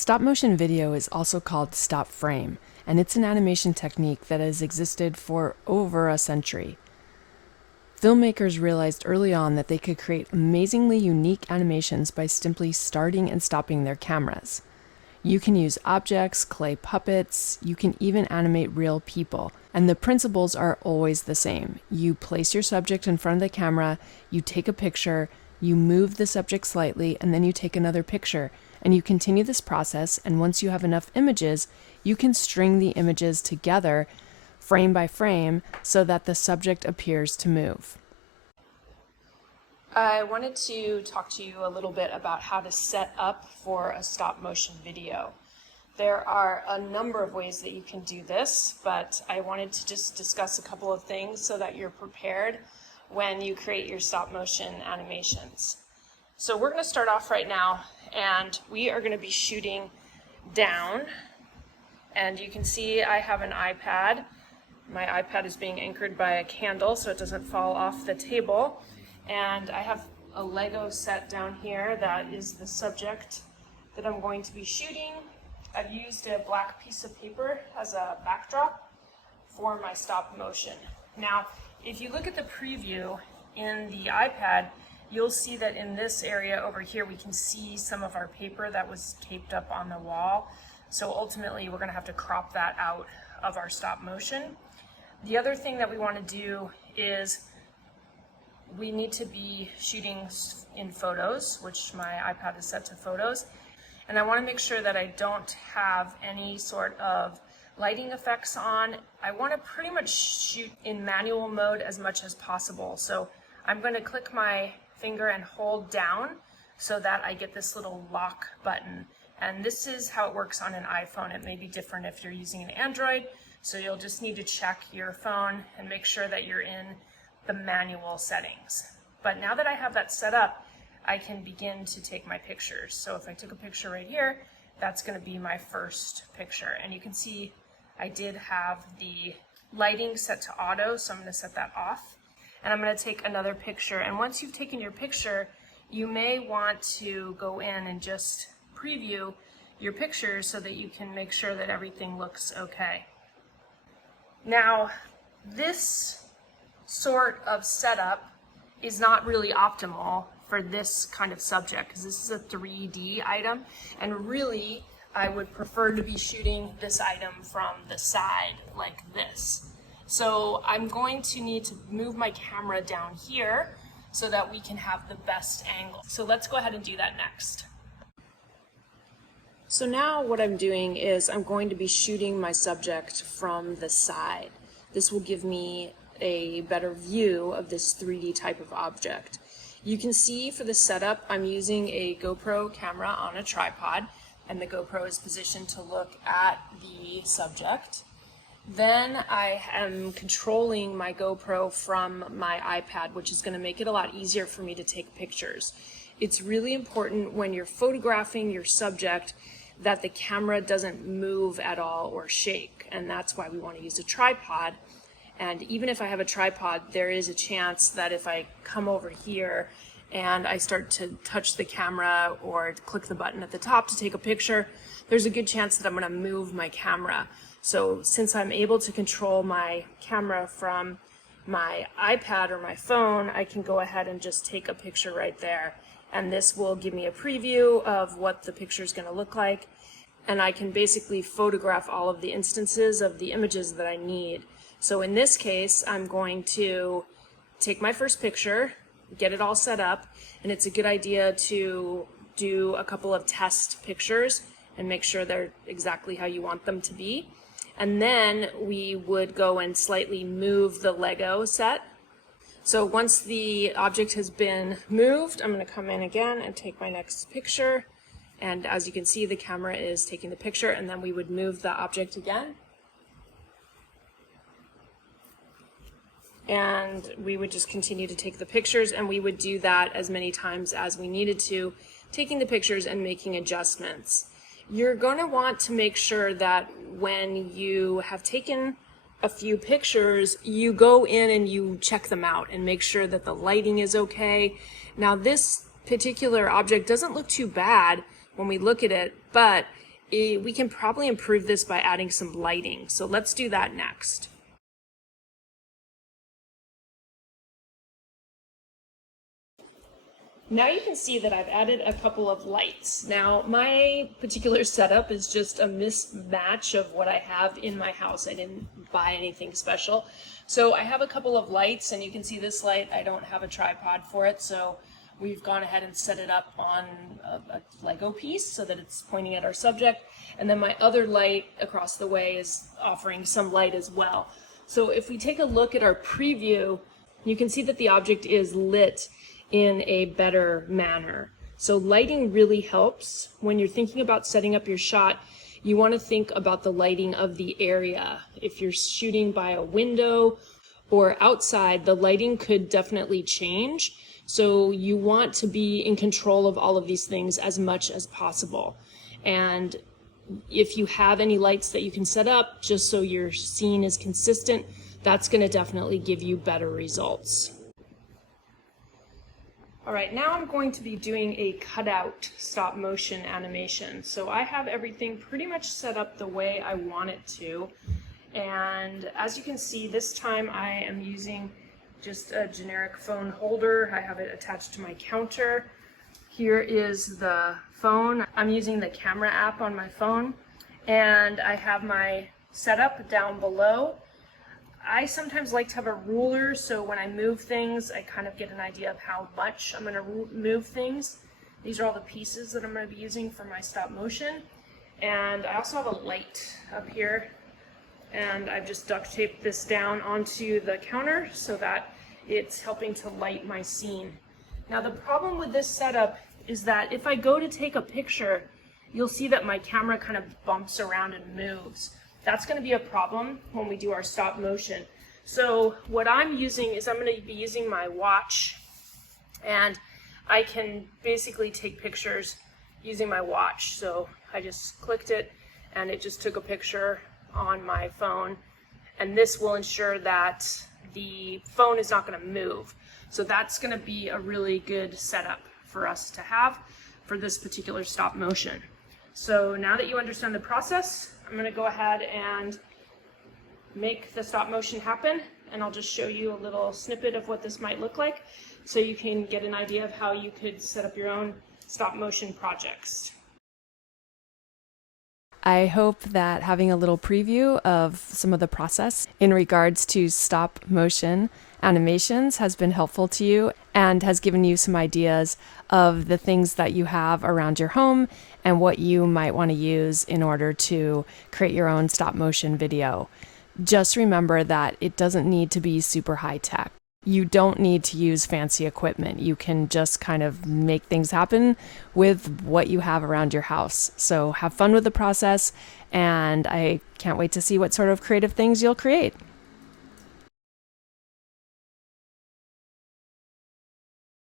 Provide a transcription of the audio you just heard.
Stop motion video is also called stop frame, and it's an animation technique that has existed for over a century. Filmmakers realized early on that they could create amazingly unique animations by simply starting and stopping their cameras. You can use objects, clay puppets, you can even animate real people, and the principles are always the same. You place your subject in front of the camera, you take a picture, you move the subject slightly, and then you take another picture, and you continue this process, and once you have enough images, you can string the images together frame by frame so that the subject appears to move. I wanted to talk to you a little bit about how to set up for a stop motion video. There are a number of ways that you can do this, but I wanted to just discuss a couple of things so that you're prepared when you create your stop motion animations. So we're going to start off right now, and we are going to be shooting down, and you can see I have an iPad. My iPad is being anchored by a candle so it doesn't fall off the table. And I have a Lego set down here that is the subject that I'm going to be shooting. I've used a black piece of paper as a backdrop for my stop motion. Now, if you look at the preview in the iPad, you'll see that in this area over here, we can see some of our paper that was taped up on the wall. So ultimately, we're going to have to crop that out of our stop motion. The other thing that we want to do is we need to be shooting in photos, which my iPad is set to photos. And I want to make sure that I don't have any sort of lighting effects on. I want to pretty much shoot in manual mode as much as possible. So I'm going to click my finger and hold down so that I get this little lock button. And this is how it works on an iPhone. It may be different if you're using an Android. So you'll just need to check your phone and make sure that you're in the manual settings. But now that I have that set up, I can begin to take my pictures. So if I took a picture right here, that's going to be my first picture. And you can see I did have the lighting set to auto, so I'm going to set that off. And I'm going to take another picture. And once you've taken your picture, you may want to go in and just preview your pictures so that you can make sure that everything looks okay. Now, this sort of setup is not really optimal for this kind of subject because this is a 3D item, and really I would prefer to be shooting this item from the side like this. So I'm going to need to move my camera down here so that we can have the best angle. So let's go ahead and do that next. So now what I'm doing is I'm going to be shooting my subject from the side. This will give me a better view of this 3D type of object. You can see for the setup, I'm using a GoPro camera on a tripod, and the GoPro is positioned to look at the subject. Then I am controlling my GoPro from my iPad, which is going to make it a lot easier for me to take pictures. It's really important when you're photographing your subject that the camera doesn't move at all or shake, and that's why we want to use a tripod. And even if I have a tripod, there is a chance that if I come over here and I start to touch the camera or click the button at the top to take a picture, there's a good chance that I'm going to move my camera. So since I'm able to control my camera from my iPad or my phone, I can go ahead and just take a picture right there. And this will give me a preview of what the picture is going to look like. And I can basically photograph all of the instances of the images that I need. So in this case, I'm going to take my first picture, get it all set up, and it's a good idea to do a couple of test pictures and make sure they're exactly how you want them to be. And then we would go and slightly move the Lego set. So once the object has been moved, I'm going to come in again and take my next picture. And as you can see, the camera is taking the picture, and then we would move the object again. And we would just continue to take the pictures, and we would do that as many times as we needed to, taking the pictures and making adjustments. You're going to want to make sure that when you have taken a few pictures, you go in and you check them out and make sure that the lighting is okay. Now this particular object doesn't look too bad when we look at it, but we can probably improve this by adding some lighting. So let's do that next. Now you can see that I've added a couple of lights. Now my particular setup is just a mismatch of what I have in my house. I didn't buy anything special. So I have a couple of lights, and you can see this light, I don't have a tripod for it, so we've gone ahead and set it up on a Lego piece so that it's pointing at our subject. And then my other light across the way is offering some light as well. So if we take a look at our preview, you can see that the object is lit in a better manner. So lighting really helps. When you're thinking about setting up your shot, you want to think about the lighting of the area. If you're shooting by a window or outside, the lighting could definitely change. So you want to be in control of all of these things as much as possible. And if you have any lights that you can set up just so your scene is consistent, that's going to definitely give you better results. All right, now I'm going to be doing a cutout stop motion animation. So I have everything pretty much set up the way I want it to. And as you can see, this time I am using just a generic phone holder. I have it attached to my counter. Here is the phone. I'm using the camera app on my phone, and I have my setup down below. I sometimes like to have a ruler, so when I move things, I kind of get an idea of how much I'm going to move things. These are all the pieces that I'm going to be using for my stop motion. And I also have a light up here, and I've just duct taped this down onto the counter so that it's helping to light my scene. Now the problem with this setup is that if I go to take a picture, you'll see that my camera kind of bumps around and moves. That's going to be a problem when we do our stop motion. So what I'm using is I'm going to be using my watch, and I can basically take pictures using my watch. So I just clicked it and it just took a picture on my phone, and this will ensure that the phone is not going to move. So that's going to be a really good setup for us to have for this particular stop motion. So now that you understand the process, I'm going to go ahead and make the stop motion happen, and I'll just show you a little snippet of what this might look like so you can get an idea of how you could set up your own stop motion projects. I hope that having a little preview of some of the process in regards to stop motion animations has been helpful to you and has given you some ideas of the things that you have around your home and what you might want to use in order to create your own stop motion video. Just remember that it doesn't need to be super high tech. You don't need to use fancy equipment. You can just kind of make things happen with what you have around your house. So have fun with the process, and I can't wait to see what sort of creative things you'll create.